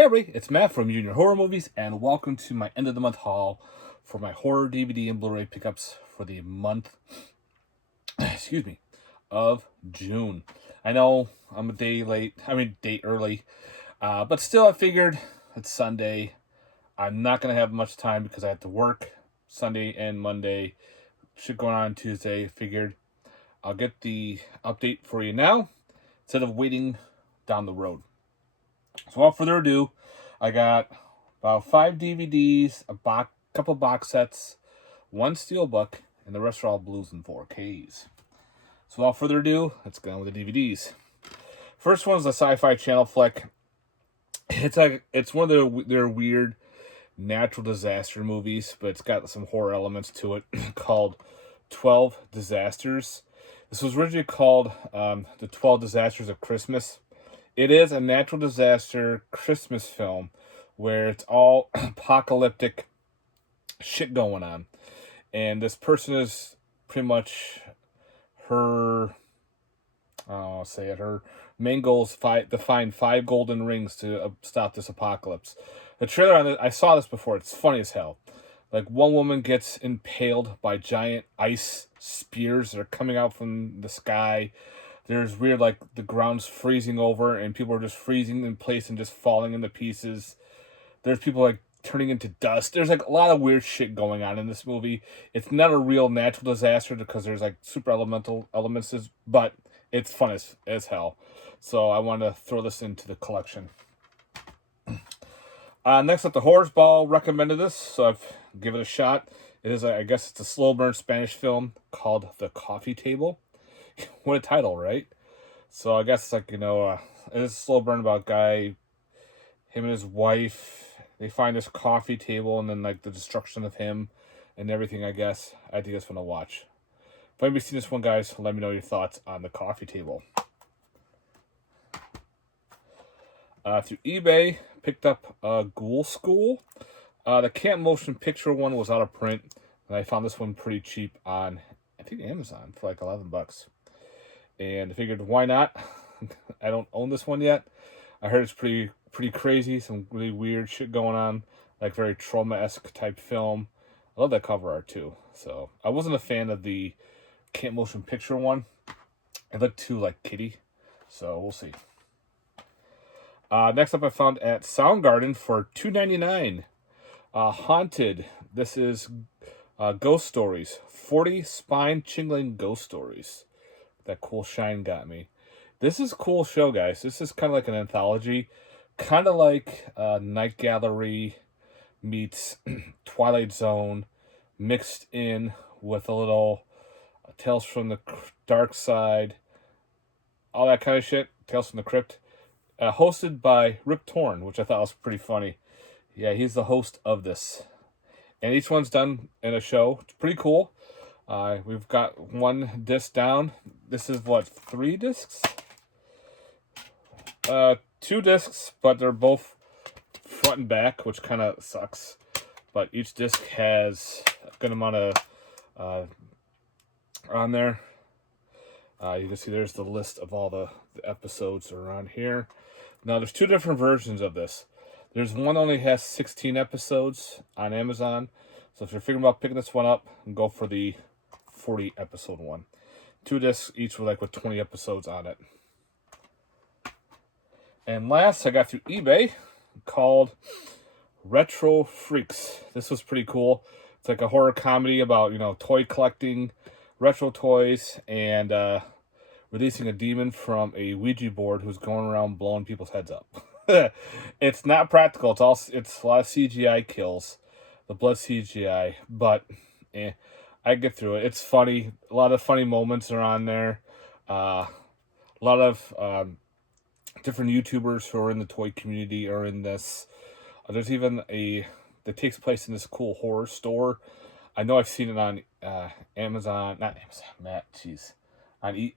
Hey everybody, it's Matt from Junior Horror Movies, and welcome to my end of the month haul for my horror DVD and Blu-ray pickups for the month, of June. I know I'm a day early, but still I figured it's Sunday. I'm not going to have much time because I have to work Sunday and Monday. Shit going on Tuesday. Figured I'll get the update for you now instead of waiting down the road. So without further ado, I got about 5 DVDs, couple box sets, 1 steelbook, and the rest are all blues and 4Ks. So without further ado, let's go on with the DVDs. First one is a Sci-Fi Channel flick. It's one of their weird natural disaster movies, but it's got some horror elements to it called 12 Disasters. This was originally called The 12 Disasters of Christmas. It is a natural disaster Christmas film where it's all apocalyptic shit going on. And this person is pretty much her main goal is to find 5 golden rings to stop this apocalypse. The trailer on it, I saw this before. It's funny as hell. Like, one woman gets impaled by giant ice spears that are coming out from the sky. There's weird, like, the ground's freezing over and people are just freezing in place and just falling into pieces. There's people, like, turning into dust. There's, like, a lot of weird shit going on in this movie. It's not a real natural disaster because there's, like, super elemental elements, but it's fun as hell. So I wanted to throw this into the collection. Next up, the Horrors Ball recommended this, so I've given it a shot. It is, I guess it's a slow burn Spanish film called The Coffee Table. What a title, right? So I guess it's like, it is a slow burn about a guy, him and his wife, they find this coffee table and then, like, the destruction of him and everything, I guess. I think it's fun to watch. If anybody's seen this one, guys, let me know your thoughts on The Coffee Table. Through eBay, picked up Ghoul School. The Camp Motion Picture one was out of print, and I found this one pretty cheap on, I think, Amazon for like $11. And I figured, why not? I don't own this one yet. I heard it's pretty crazy, some really weird shit going on, like very trauma-esque type film. I love that cover art too. So I wasn't a fan of the Camp Motion Picture one. It looked too like kiddie. So we'll see. Next up, I found at Soundgarden for $2.99. Haunted. This is Ghost Stories. 40 spine-tingling ghost stories. That cool shine got me. This is a cool show, guys. This is kind of like an anthology. Kind of like Night Gallery meets Twilight Zone mixed in with a little Tales from the Dark Side. All that kind of shit. Tales from the Crypt. Hosted by Rip Torn, which I thought was pretty funny. Yeah, he's the host of this. And each one's done in a show. It's pretty cool. We've got 1 disc down. This is, 3 discs? 2 discs, but they're both front and back, which kind of sucks. But each disc has a good amount of on there. You can see there's the list of all the episodes around here. Now, there's 2 different versions of this. There's one that only has 16 episodes on Amazon. So if you're thinking about picking this one up, go for the 40 episode one. 2 discs each with 20 episodes on it. And last, I got through eBay called Retro Freaks. This was pretty cool. It's like a horror comedy about, toy collecting, retro toys, and releasing a demon from a Ouija board who's going around blowing people's heads up. It's not practical. It's a lot of CGI kills, the blood CGI, but I get through it. It's funny. A lot of funny moments are on there. A lot of different YouTubers who are in the toy community are in this. There's even that takes place in this cool horror store. I know I've seen it on Amazon, not Amazon, Matt, jeez, on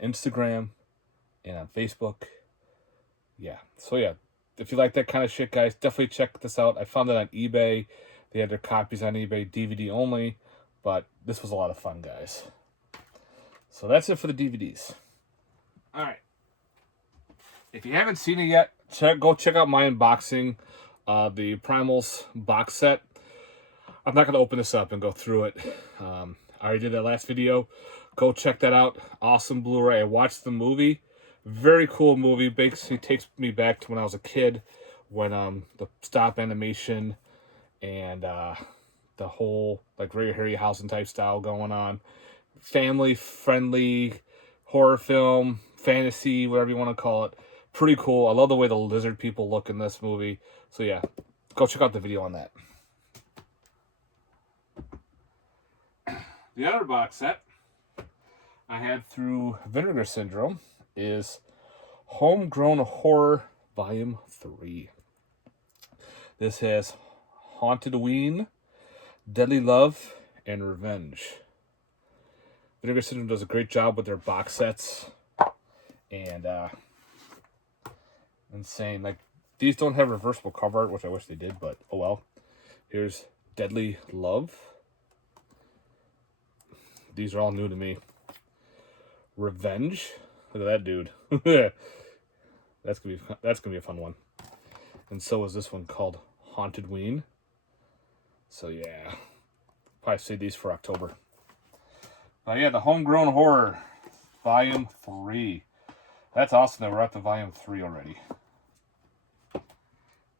Instagram and on Facebook. Yeah, so yeah, if you like that kind of shit, guys, definitely check this out. I found it on eBay. They had their copies on eBay, DVD only, but this was a lot of fun, guys. So that's it for the DVDs. All right. If you haven't seen it yet, go check out my unboxing, the Primals box set. I'm not going to open this up and go through it. I already did that last video. Go check that out. Awesome Blu-ray. I watched the movie. Very cool movie. Basically takes me back to when I was a kid, when the stop animation and the whole like Ray Harryhausen type style going on. Family friendly horror film, fantasy, whatever you want to call it. Pretty cool. I love the way the lizard people look in this movie. So yeah, go check out the video on that. The other box set I had through Vinegar Syndrome is Homegrown Horror Volume 3. This has Haunted Ween, Deadly Love, and Revenge. Vinegar Syndrome does a great job with their box sets. And insane. Like, these don't have reversible cover art, which I wish they did, but oh well. Here's Deadly Love. These are all new to me. Revenge. Look at that dude. That's gonna be a fun one. And so is this one called Haunted Ween. So yeah, probably save these for October. But yeah, the Homegrown Horror Volume 3. That's awesome that we're up to Volume 3 already.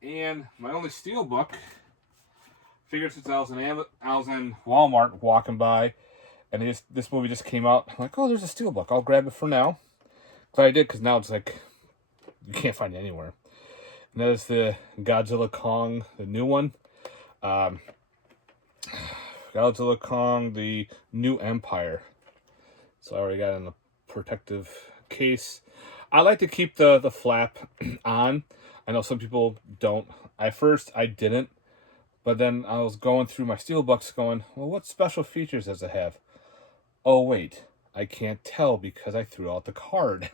And my only steelbook. Figured since I was in Walmart walking by, and this movie just came out. I'm like, oh, there's a steelbook. I'll grab it for now. Glad I did, because now it's like you can't find it anywhere. And that is the Godzilla Kong, the new one. Godzilla Kong, the New Empire. So I already got it in a protective case. I like to keep the flap on. I know some people don't. At first, I didn't. But then I was going through my steelbooks going, well, what special features does it have? Oh, wait. I can't tell because I threw out the card.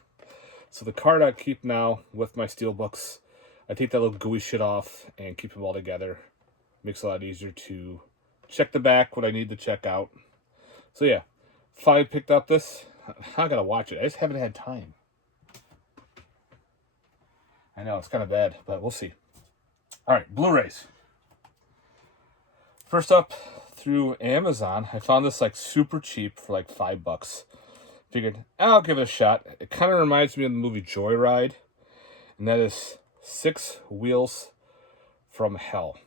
So the card I keep now with my steelbooks, I take that little gooey shit off and keep them all together. Makes it a lot easier to check the back, what I need to check out. So yeah, finally picked up this. I gotta watch it. I just haven't had time. I know, it's kind of bad, but we'll see. All right, Blu-rays. First up, through Amazon, I found this like super cheap for like $5. Figured, I'll give it a shot. It kind of reminds me of the movie Joyride, and that is 6 Wheels from Hell.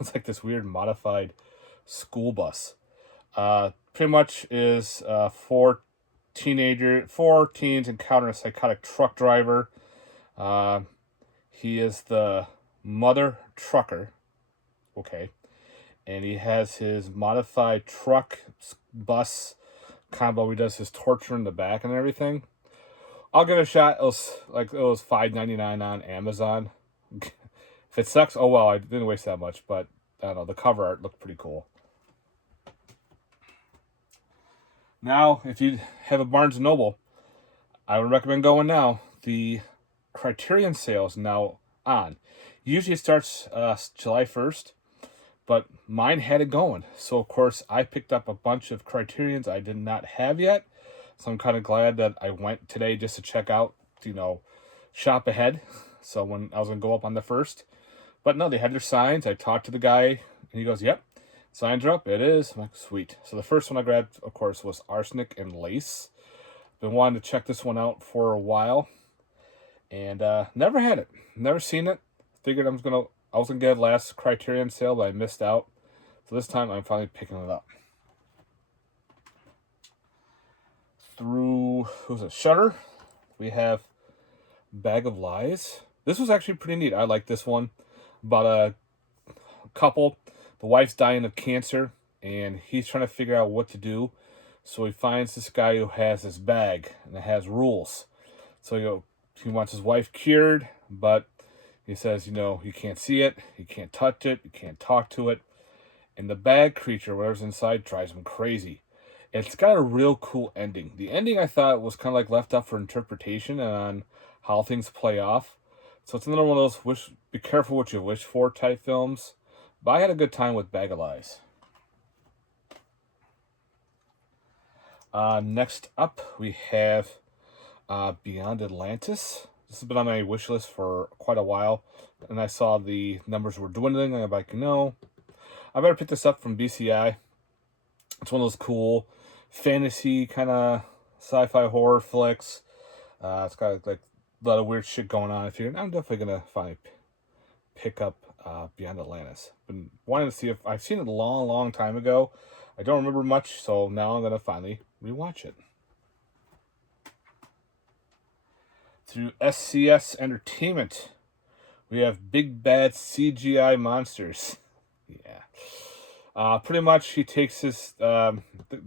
It's like this weird modified school bus. Pretty much is 4 teens encounter a psychotic truck driver. He is the mother trucker. Okay. And he has his modified truck bus combo. He does his torture in the back and everything. I'll give it a shot. It was $5.99 on Amazon. If it sucks, oh well, I didn't waste that much. But I don't know, the cover art looked pretty cool. Now, if you have a Barnes & Noble, I would recommend going now. The Criterion sale is now on. Usually it starts July 1st. But mine had it going. So, of course, I picked up a bunch of Criterions I did not have yet. So I'm kind of glad that I went today just to check out, shop ahead. So when I was going to go up on the 1st. But no, they had their signs. I talked to the guy, and he goes, yep, signs are up. It is. I'm like, sweet. So the first one I grabbed, of course, was Arsenic and Lace. Been wanting to check this one out for a while. And never had it. Never seen it. Figured I was going to get it last Criterion sale, but I missed out. So this time I'm finally picking it up. Through, Shudder, we have Bag of Lies. This was actually pretty neat. I like this one. About a couple. The wife's dying of cancer, and he's trying to figure out what to do. So he finds this guy who has this bag, and it has rules. So he wants his wife cured, but he says, you can't see it, you can't touch it, you can't talk to it. And the bag creature, whatever's inside, drives him crazy. It's got a real cool ending. The ending, I thought, was kind of like left up for interpretation and on how things play off. So it's another one of those be careful what you wish for type films. But I had a good time with Bag of Lies. Next up, we have Beyond Atlantis. This has been on my wish list for quite a while, and I saw the numbers were dwindling, and I'm like, I better pick this up from BCI. It's one of those cool fantasy kind of sci-fi horror flicks. It's got like a lot of weird shit going on. I'm definitely gonna finally pick up Beyond Atlantis. Been wanting to see if I've seen it a long, long time ago. I don't remember much, so now I'm gonna finally rewatch it. Through SCS Entertainment, we have Big Bad CGI Monsters. Yeah. Pretty much he takes the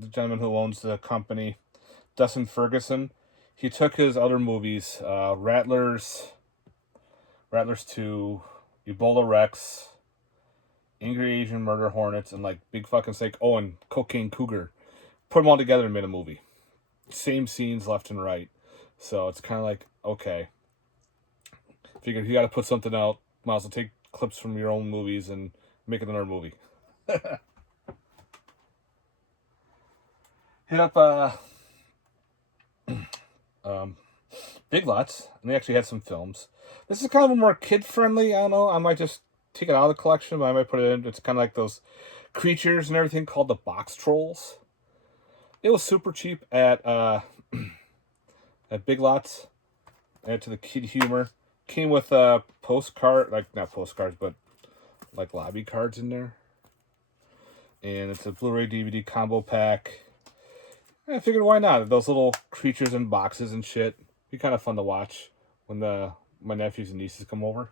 gentleman who owns the company, Dustin Ferguson. He took his other movies, Rattlers 2, Ebola Rex, Angry Asian Murder Hornets, and like Big Fucking Snake, and Cocaine Cougar. Put them all together and made a movie. Same scenes left and right. So it's kind of like, okay. Figured you got to put something out. Might as well take clips from your own movies and make another movie. Hit up Big Lots, and they actually had some films. This is kind of a more kid-friendly. I don't know. I might just take it out of the collection, but I might put it in. It's kind of like those creatures and everything called the Box Trolls. It was super cheap at Big Lots. Add to the kid humor. Came with not postcards, but like lobby cards in there. And it's a Blu-ray DVD combo pack. I figured why not? Those little creatures in boxes and shit. Be kind of fun to watch when my nephews and nieces come over.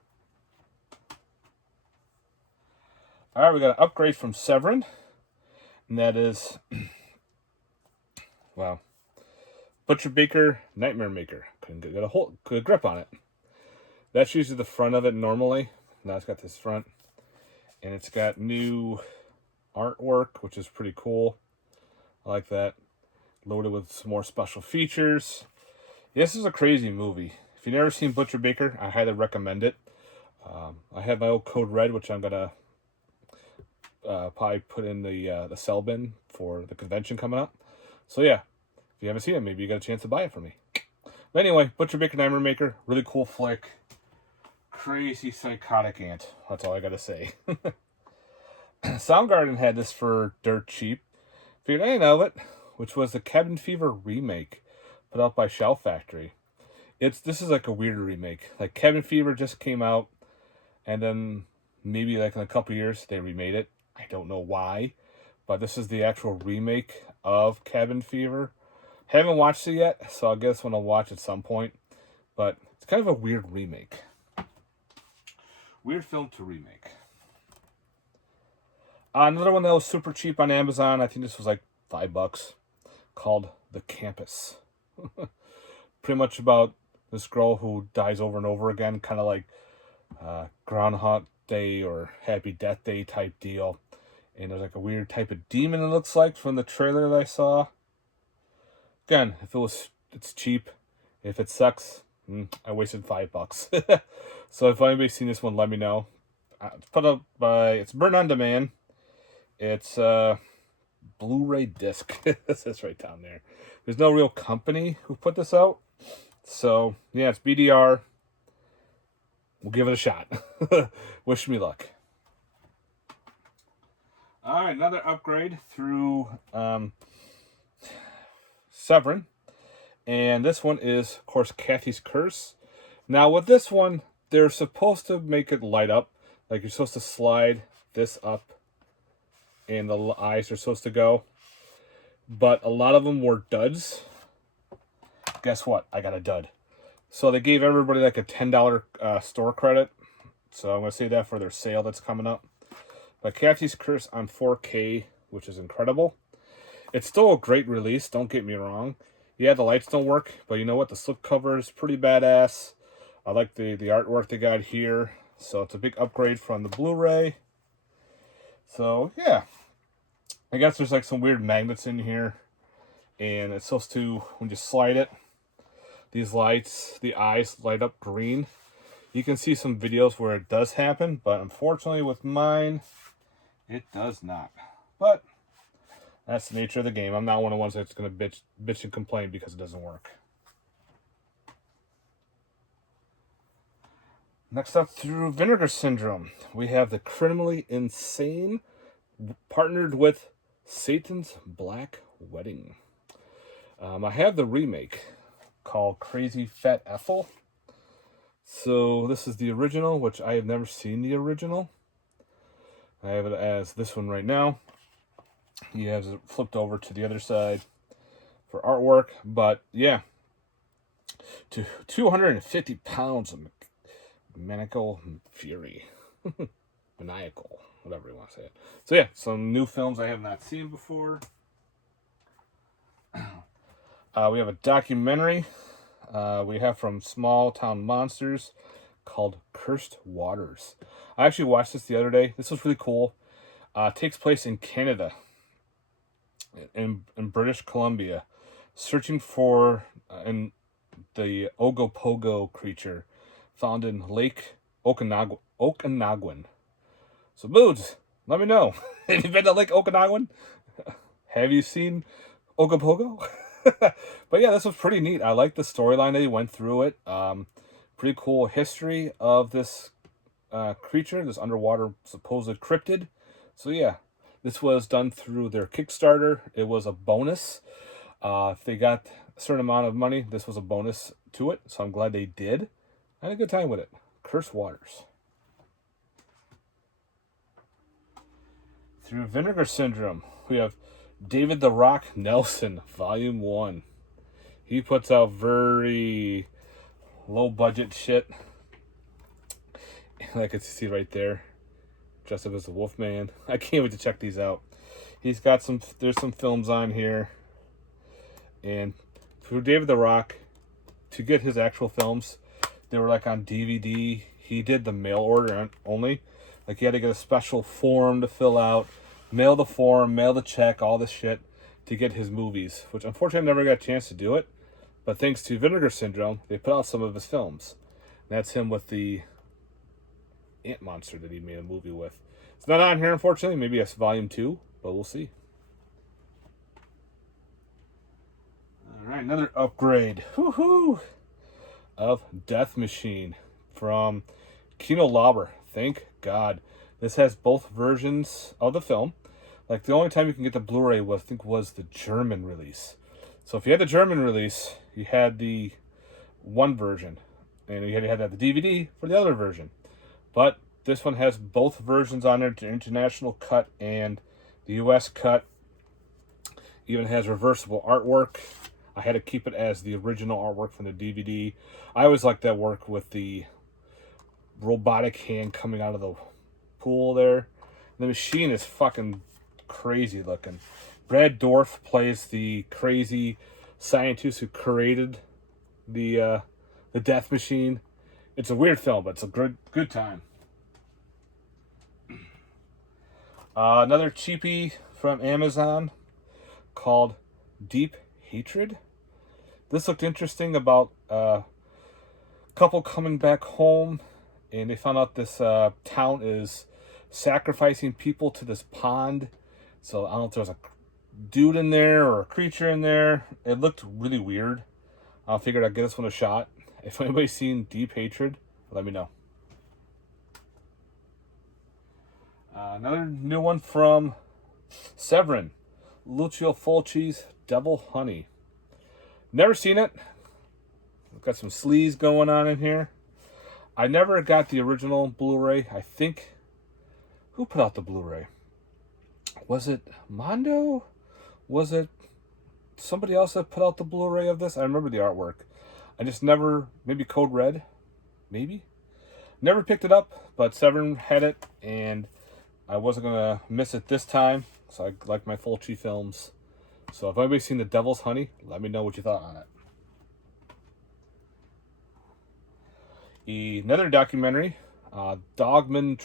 All right, we got an upgrade from Severin, and that is, wow, Butcher Baker Nightmare Maker. Couldn't get a good grip on it. That's usually the front of it normally. Now it's got this front, and it's got new artwork, which is pretty cool. I like that. Loaded with some more special features. This is a crazy movie. If you've never seen Butcher Baker, I highly recommend it. I have my old Code Red, which I'm gonna probably put in the sell bin for the convention coming up. So yeah, if you haven't seen it, maybe you got a chance to buy it for me. But anyway, Butcher Baker Nightmare Maker, really cool flick. Crazy psychotic ant. That's all I gotta say. Soundgarden had this for dirt cheap. Figured I didn't know it, which was the Cabin Fever remake put out by Shell Factory. This is like a weird remake. Like Cabin Fever just came out, and then maybe like in a couple years they remade it. I don't know why, but this is the actual remake of Cabin Fever. Haven't watched it yet, so I guess when I'll watch at some point. But it's kind of a weird remake. Weird film to remake. Another one that was super cheap on Amazon. I think this was like $5. Called The Campus. Pretty much about this girl who dies over and over again, kind of like Groundhog Day or Happy Death Day type deal. And there's like a weird type of demon it looks like from the trailer that I saw. Again, it's cheap. If it sucks, I wasted $5. So if anybody's seen this one, let me know. It's put up it's Burn On Demand. It's Blu-ray disc. It says right down there. There's no real company who put this out. So, yeah, it's BDR. We'll give it a shot. Wish me luck. All right, another upgrade through Severin. And this one is, of course, Kathy's Curse. Now, with this one, they're supposed to make it light up. Like, you're supposed to slide this up, and the eyes are supposed to go. But a lot of them were duds. Guess what? I got a dud. So they gave everybody like a $10 store credit. So I'm going to say that for their sale that's coming up. But Kathy's Curse on 4K, which is incredible. It's still a great release, don't get me wrong. Yeah, the lights don't work, but you know what? The slipcover is pretty badass. I like the artwork they got here. So it's a big upgrade from the Blu-ray. So, yeah. I guess there's like some weird magnets in here. And it's supposed to, when you slide it, these lights, the eyes light up green. You can see some videos where it does happen, but unfortunately with mine, it does not. But that's the nature of the game. I'm not one of the ones that's going to bitch and complain because it doesn't work. Next up, through Vinegar Syndrome, we have The Criminally Insane, partnered with Satan's Black Wedding. I have the remake called Crazy Fat Ethel. So this is the original, which I have never seen the original. I have it as this one right now. He has it flipped over to the other side for artwork. But yeah, to 250 pounds of maniacal fury. Maniacal, whatever you want to say it. So yeah, some new films I have not seen before. We have a documentary we have from Small Town Monsters called Cursed Waters. I actually watched this the other day. This was really cool. It takes place in Canada, in British Columbia, searching for the Ogopogo creature found in Lake Okanagan. So, Boots, let me know. Have you been to Lake Okanagan? Have you seen Ogopogo? But yeah, this was pretty neat. I like the storyline that he went through it. Pretty cool history of this creature, this underwater supposed cryptid. So yeah, this was done through their Kickstarter. It was a bonus. If they got a certain amount of money, this was a bonus to it. So I'm glad they did. I had a good time with it. Cursed Waters. Through Vinegar Syndrome, we have David the Rock Nelson, Volume 1. He puts out very low budget shit. I can see right there, dressed up as the Wolfman. I can't wait to check these out. He's got there's some films on here. And through David the Rock, to get his actual films, they were like on DVD. He did the mail order only. Like he had to get a special form to fill out, mail the form, mail the check, all this shit to get his movies, which unfortunately I never got a chance to do it. But thanks to Vinegar Syndrome, they put out some of his films. And that's him with the ant monster that he made a movie with. It's not on here, unfortunately. Maybe it's Volume 2, but we'll see. All right, another upgrade. Woohoo! Of Death Machine from Kino Lorber. Thank God. This has both versions of the film. Like the only time you can get the Blu-ray was the German release. So if you had the German release, you had the one version, and you had to have the DVD for the other version. But this one has both versions on there, the international cut and the US cut. Even has reversible artwork. I had to keep it as the original artwork from the DVD. I always like that work with the robotic hand coming out of the pool there. The machine is fucking crazy looking. Brad Dourif plays the crazy scientist who created the Death Machine. It's a weird film, but it's a good time. Another cheapie from Amazon called Deep Hatred. This looked interesting about a couple coming back home, and they found out this town is sacrificing people to this pond. So I don't know if there's a dude in there or a creature in there. It looked really weird. I figured I'd give this one a shot. If anybody's seen Deep Hatred, let me know. Another new one from Severin, Lucio Fulci's Devil Honey. Never seen it. Got some sleaze going on in here. I never got the original Blu-ray. I think, who put out the Blu-ray? Was it Mondo? Was it somebody else that put out the Blu-ray of this? I remember the artwork. I just never, maybe Code Red? Maybe? Never picked it up, but Severin had it, and I wasn't going to miss it this time, so I like my Fulci films. So if anybody's seen The Devil's Honey, let me know what you thought on it. Another documentary, Dogman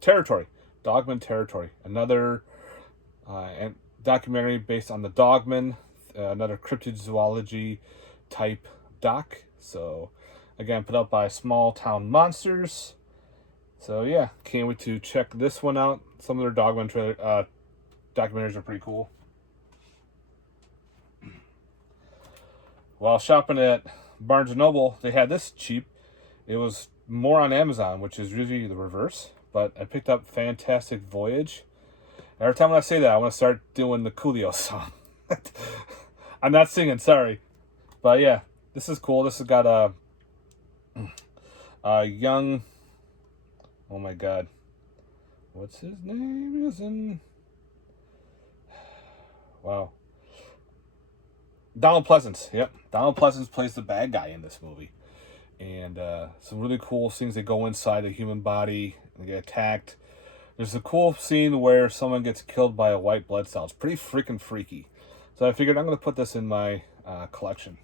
Territory. Dogman Territory. Another documentary based on the Dogman, another cryptozoology type doc. So, again, put out by Small Town Monsters. So, yeah, can't wait to check this one out. Some of their Dogman documentaries are pretty cool. While shopping at Barnes & Noble, they had this cheap. It was more on Amazon, which is usually the reverse. But I picked up Fantastic Voyage. Every time when I say that, I want to start doing the Coolio song. I'm not singing, sorry. But yeah, this is cool. This has got a young... Oh my god. What's his name? Isn't... Wow. Donald Pleasance. Yep. Donald Pleasance plays the bad guy in this movie. And some really cool scenes. They go inside a human body and they get attacked. There's a cool scene where someone gets killed by a white blood cell. It's pretty freaking freaky. So I figured I'm going to put this in my collection.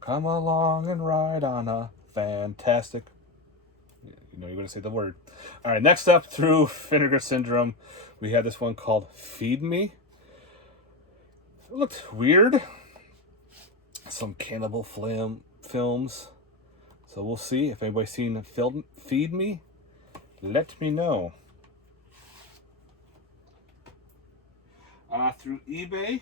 Come along and ride on a fantastic... You know you're going to say the word. All right, next up, through Vinegar Syndrome, we had this one called Feed Me. It looked weird. Some cannibal films. So we'll see. If anybody's seen film Feed Me, let me know. Through eBay,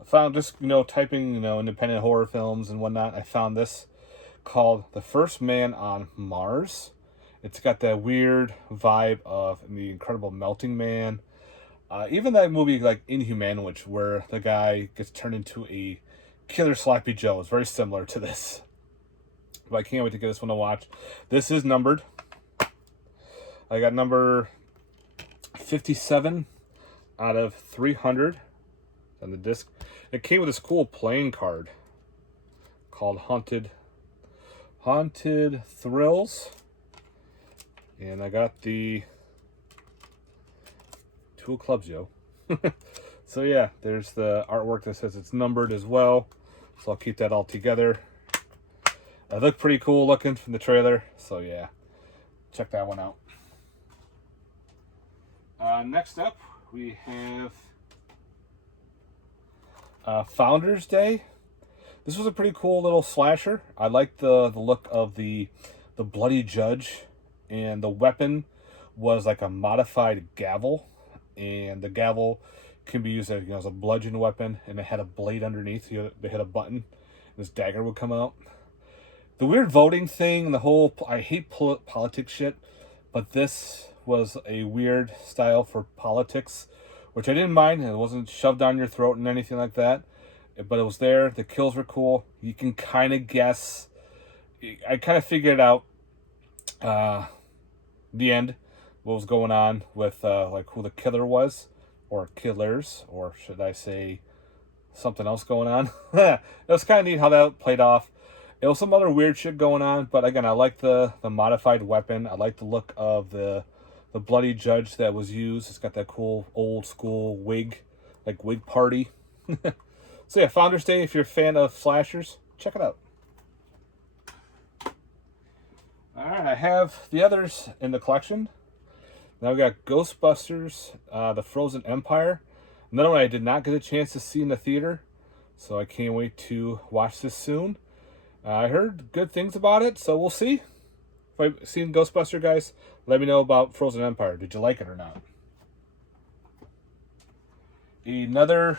I found just, typing, independent horror films and whatnot. I found this called The First Man on Mars. It's got that weird vibe of The Incredible Melting Man. Even that movie like Inhumanwich, where the guy gets turned into a killer Sloppy Joe, is very similar to this. But I can't wait to get this one to watch. This is numbered. I got number 57 out of 300 on the disc. It came with this cool playing card called Haunted Thrills. And I got the Two of Clubs, yo. So yeah, there's the artwork that says it's numbered as well. So I'll keep that all together. It looked pretty cool looking from the trailer. So yeah, check that one out. Next up, we have Founders Day. This was a pretty cool little slasher. I like the look of the bloody judge, and the weapon was like a modified gavel, and the gavel can be used as a bludgeon weapon, and it had a blade underneath. They hit a button, and this dagger would come out. The weird voting thing and the whole, I hate politics shit, but this was a weird style for politics, which I didn't mind. It wasn't shoved down your throat and anything like that, but it was there. The kills were cool. You can kind of guess. I kind of figured out the end, what was going on with like who the killer was, or killers, or should I say something else going on. It was kind of neat how that played off. It was some other weird shit going on, but again, I like the modified weapon. I like the look of the bloody judge that was used. It's got that cool old school wig, like wig party. So yeah, Founders Day, if you're a fan of slashers, check it out. Alright, I have the others in the collection. Now we got Ghostbusters, The Frozen Empire. Another one I did not get a chance to see in the theater, so I can't wait to watch this soon. I heard good things about it, so we'll see. If I've seen Ghostbuster, guys, let me know about Frozen Empire. Did you like it or not? Another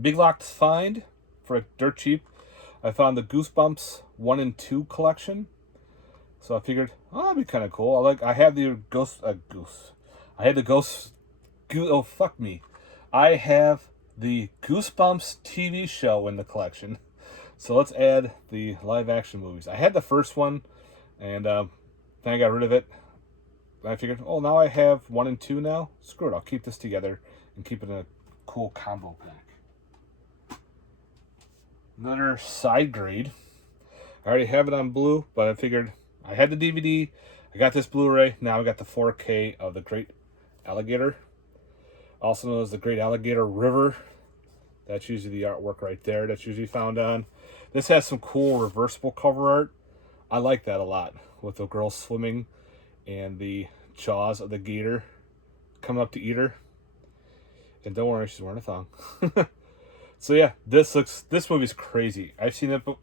Big Lots find for dirt cheap. I found the Goosebumps 1 and 2 collection. So I figured, that'd be kind of cool. I have the I have the Goosebumps TV show in the collection. So let's add the live action movies. I had the first one, and then I got rid of it. I figured, now I have 1 and 2 now. Screw it, I'll keep this together and keep it in a cool combo pack. Another side grade. I already have it on blue, but I figured I had the DVD. I got this Blu-ray. Now I got the 4K of The Great Alligator, also known as The Great Alligator River. That's usually the artwork right there. That's usually found on. This has some cool reversible cover art. I like that a lot, with the girl swimming and the jaws of the gator coming up to eat her. And don't worry, she's wearing a thong. So yeah, this movie's crazy. I've seen it a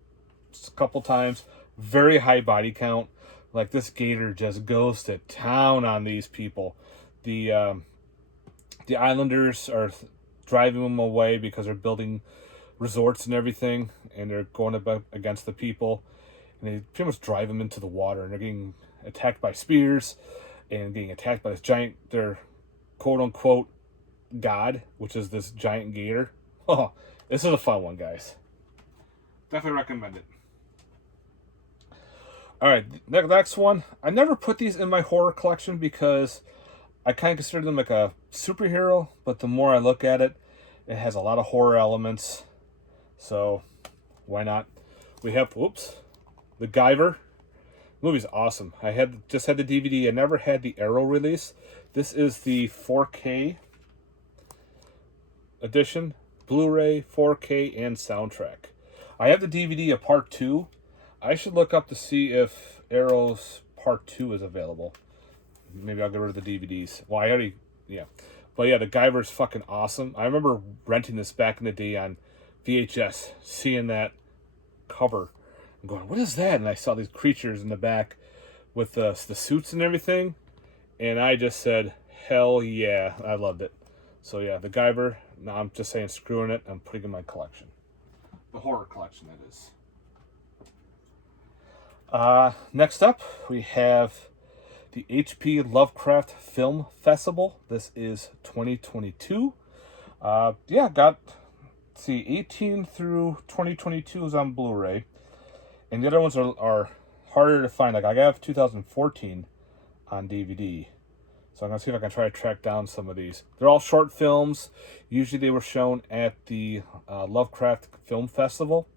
couple times. Very high body count. Like, this gator just goes to town on these people. The islanders are driving them away because they're building resorts and everything, and they're going about against the people, and they pretty much drive them into the water, and they're getting attacked by spears, and getting attacked by this giant, their quote unquote god, which is this giant gator. Oh, this is a fun one, guys. Definitely recommend it. All right, the next one. I never put these in my horror collection because I kind of consider them like a superhero, but the more I look at it, it has a lot of horror elements. So, why not? We have, the Guyver. Movie's awesome. I just had the DVD. I never had the Arrow release. This is the 4K edition, Blu-ray, 4K, and soundtrack. I have the DVD of Part 2. I should look up to see if Arrow's Part 2 is available. Maybe I'll get rid of the DVDs. Well, I already, yeah. But yeah, the Guyver's fucking awesome. I remember renting this back in the day on VHS, seeing that cover and going, what is that? And I saw these creatures in the back with the suits and everything. And I just said, hell yeah. I loved it. So yeah, the Guyver, now I'm just saying screwing it. I'm putting it in my collection. The horror collection, that is. Next up, we have the HP Lovecraft Film Festival. This is 2022. Got, 18 through 2022 is on Blu-ray. And the other ones are harder to find. Like, I have 2014 on DVD. So I'm going to see if I can try to track down some of these. They're all short films. Usually they were shown at the Lovecraft Film Festival.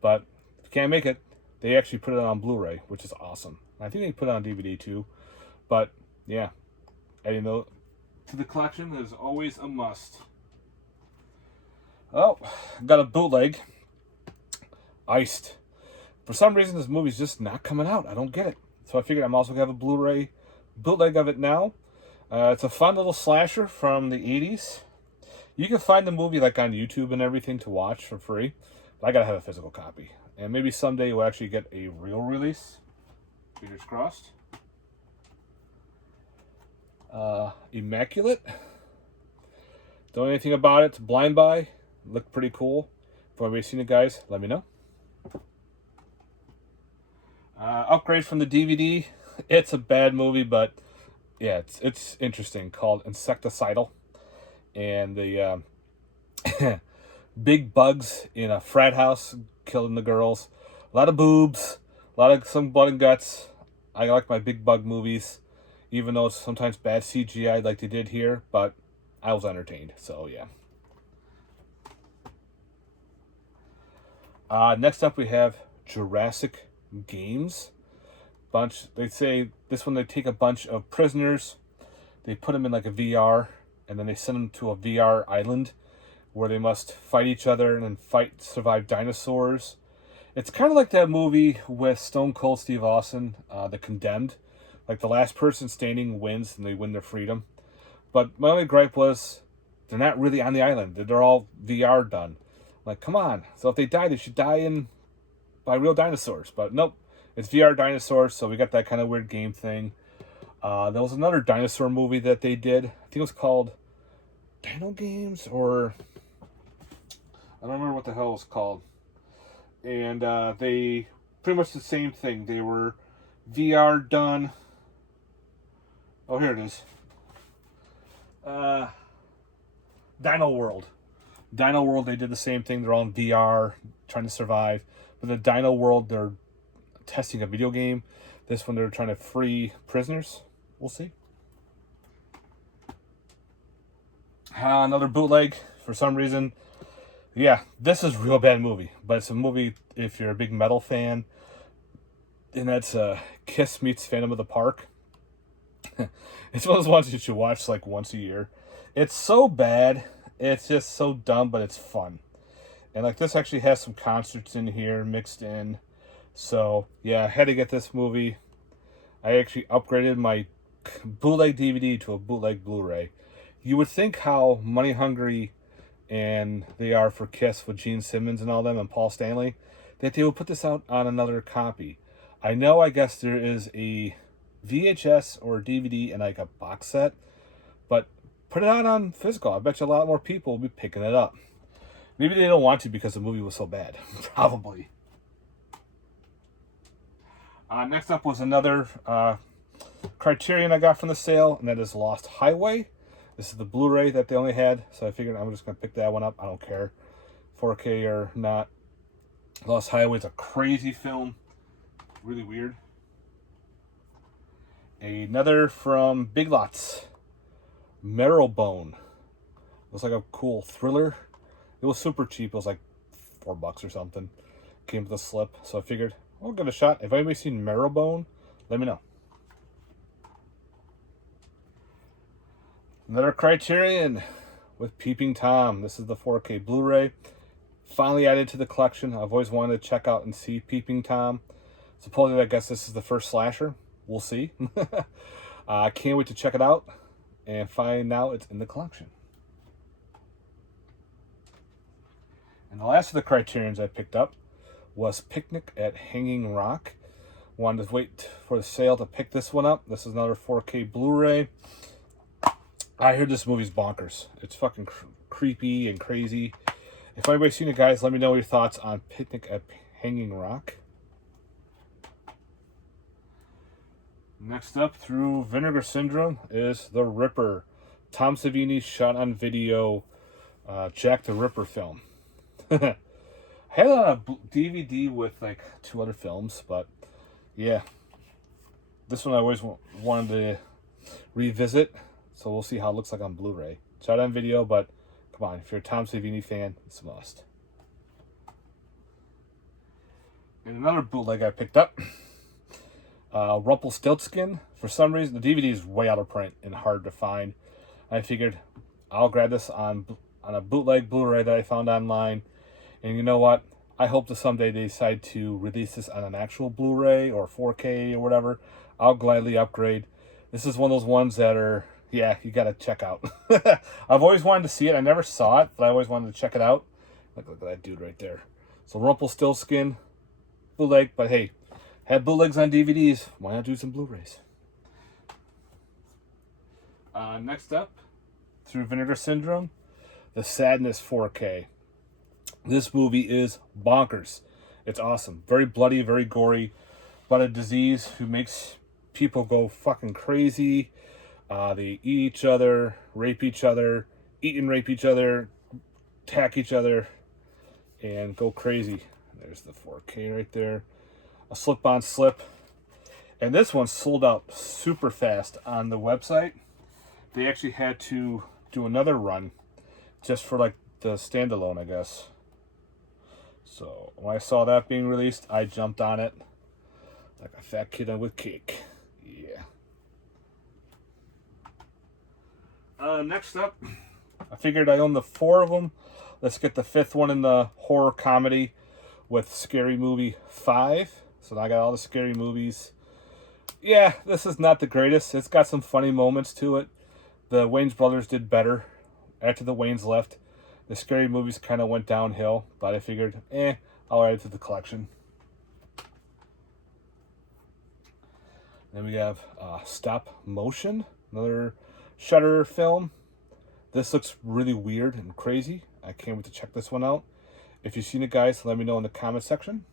But if you can't make it, they actually put it on Blu-ray, which is awesome. I think they put it on DVD too. But, yeah. Adding those to the collection is always a must. Oh, got a bootleg. Iced. For some reason, this movie's just not coming out. I don't get it. So I figured I'm also going to have a Blu-ray bootleg of it now. It's a fun little slasher from the 80s. You can find the movie like on YouTube and everything to watch for free. But I got to have a physical copy. And maybe someday we'll actually get a real release. Fingers crossed. Immaculate. Don't know anything about it. Blind Buy. Looked pretty cool. If anybody's seen it, guys, let me know. Upgrade from the DVD. It's a bad movie, but yeah, it's interesting. Called Insecticidal, and the big bugs in a frat house killing the girls. A lot of boobs, some blood and guts. I like my big bug movies, even though it's sometimes bad CGI like they did here, but I was entertained. So yeah. Next up we have Jurassic Games. They say this one, they take a bunch of prisoners, they put them in like a VR, and then they send them to a VR island where they must fight each other and then survive dinosaurs. It's kind of like that movie with Stone Cold Steve Austin, The Condemned. Like the last person standing wins and they win their freedom. But my only gripe was they're not really on the island. They're all VR done. Like, come on. So if they die, they should die by real dinosaurs. But nope. It's VR dinosaurs, so we got that kind of weird game thing. There was another dinosaur movie that they did. I think it was called Dino Games, or I don't remember what the hell it was called. And they pretty much the same thing. They were VR done. Oh, here it is. Dino World. Dino World, they did the same thing. They're all in VR, trying to survive. But the Dino World, they're testing a video game. This one, they're trying to free prisoners. We'll see. Another bootleg for some reason. Yeah, this is a real bad movie. But it's a movie if you're a big metal fan. And that's Kiss meets Phantom of the Park. It's one of those ones you should watch like once a year. It's so bad. It's just so dumb, but it's fun. And like this actually has some concerts in here mixed in. So yeah, I had to get this movie. I actually upgraded my bootleg DVD to a bootleg Blu-ray. You would think how money hungry and they are for Kiss with Gene Simmons and all them and Paul Stanley, that they would put this out on another copy. I know, I guess there is a VHS or DVD and like a box set, but put it out on physical. I bet you a lot more people will be picking it up. Maybe they don't want to because the movie was so bad. Probably. Next up was another Criterion I got from the sale, and that is Lost Highway. This is the Blu-ray that they only had, so I figured I'm just going to pick that one up. I don't care, 4K or not. Lost Highway is a crazy film. Really weird. Another from Big Lots, Marrowbone. Looks like a cool thriller. It was super cheap. It was like $4 or something. Came with a slip, so I figured I'll give it a shot. If anybody's seen Marrowbone, let me know. Another Criterion with Peeping Tom. This is the 4K Blu-ray. Finally added to the collection. I've always wanted to check out and see Peeping Tom. Supposedly, I guess this is the first slasher. We'll see. I can't wait to check it out and find out it's in the collection. And the last of the Criterions I picked up was Picnic at Hanging Rock. Wanted to wait for the sale to pick this one up. This is another 4K Blu-ray. I heard this movie's bonkers. It's fucking creepy and crazy. If anybody's seen it, guys, let me know your thoughts on Picnic at Hanging Rock. Next up, through Vinegar Syndrome, is The Ripper. Tom Savini shot on video Jack the Ripper film. I had a DVD with like 2 other films, but yeah. This one I always wanted to revisit. So we'll see how it looks like on Blu-ray. Shot on video, but come on, if you're a Tom Savini fan, it's a must. And another bootleg I picked up, Rumpelstiltskin. For some reason, the DVD is way out of print and hard to find. I figured I'll grab this on a bootleg Blu-ray that I found online. And you know what? I hope that someday they decide to release this on an actual Blu-ray or 4K or whatever. I'll gladly upgrade. This is one of those ones that are, yeah, you got to check out. I've always wanted to see it. I never saw it, but I always wanted to check it out. Look at that dude right there. So Rumpelstiltskin, bootleg, but hey, had bootlegs on DVDs. Why not do some Blu-rays? Next up, through Vinegar Syndrome, The Sadness 4K. This movie is bonkers. It's awesome. Very bloody, very gory. About a disease who makes people go fucking crazy. They eat each other, rape each other, eat and rape each other, attack each other, and go crazy. There's the 4K right there. A slip-on slip. And this one sold out super fast on the website. They actually had to do another run just for like the standalone, I guess. So when I saw that being released, I jumped on it like a fat kid with cake. Yeah. Next up, I figured I own the 4 of them. Let's get the 5th one in the horror comedy with Scary Movie 5. So now I got all the scary movies. Yeah, this is not the greatest. It's got some funny moments to it. The Wayans brothers did better. After the Wayans left, the scary movies kind of went downhill. But I figured, I'll add it to the collection. Then we have Stop Motion, another Shudder film. This looks really weird and crazy. I can't wait to check this one out. If you've seen it, guys, let me know in the comment section.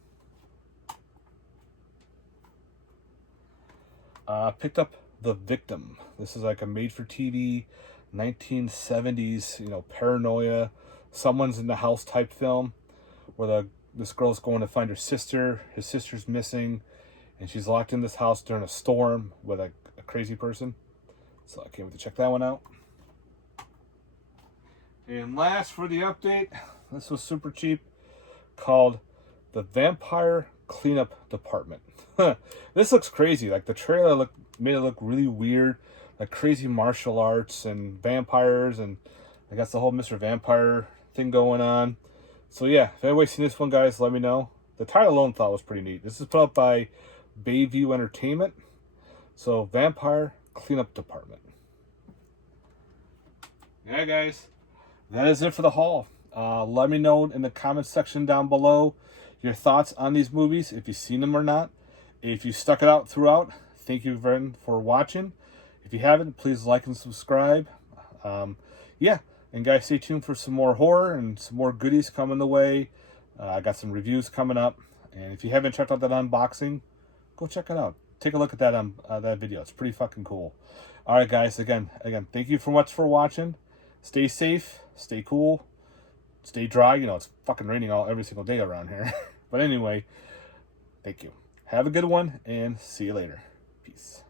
Picked up The Victim. This is like a made-for-TV 1970s, paranoia, someone's in the house type film where this girl's going to find her sister. His sister's missing, and she's locked in this house during a storm with a crazy person. So I can't wait to check that one out. And last for the update, this was super cheap, called The Vampire Cleanup Department. This looks crazy. Like the trailer made it look really weird, like crazy martial arts and vampires, and I guess the whole Mr. Vampire thing going on. So yeah, if anybody's seen this one, guys, let me know. The title alone thought was pretty neat. This is put up by Bayview Entertainment. So Vampire Cleanup Department. Yeah, guys, that is it for the haul. Let me know in the comments section down below your thoughts on these movies, if you've seen them or not. If you stuck it out throughout, thank you for watching. If you haven't, please like and subscribe. Yeah, And guys, stay tuned for some more horror and some more goodies coming the way. I got some reviews coming up. And if you haven't checked out that unboxing, go check it out. Take a look at that that video. It's pretty fucking cool. All right, guys. Again, thank you so much for watching. Stay safe. Stay cool. Stay dry. You know, it's fucking raining every single day around here. But anyway, thank you. Have a good one, and see you later. Peace.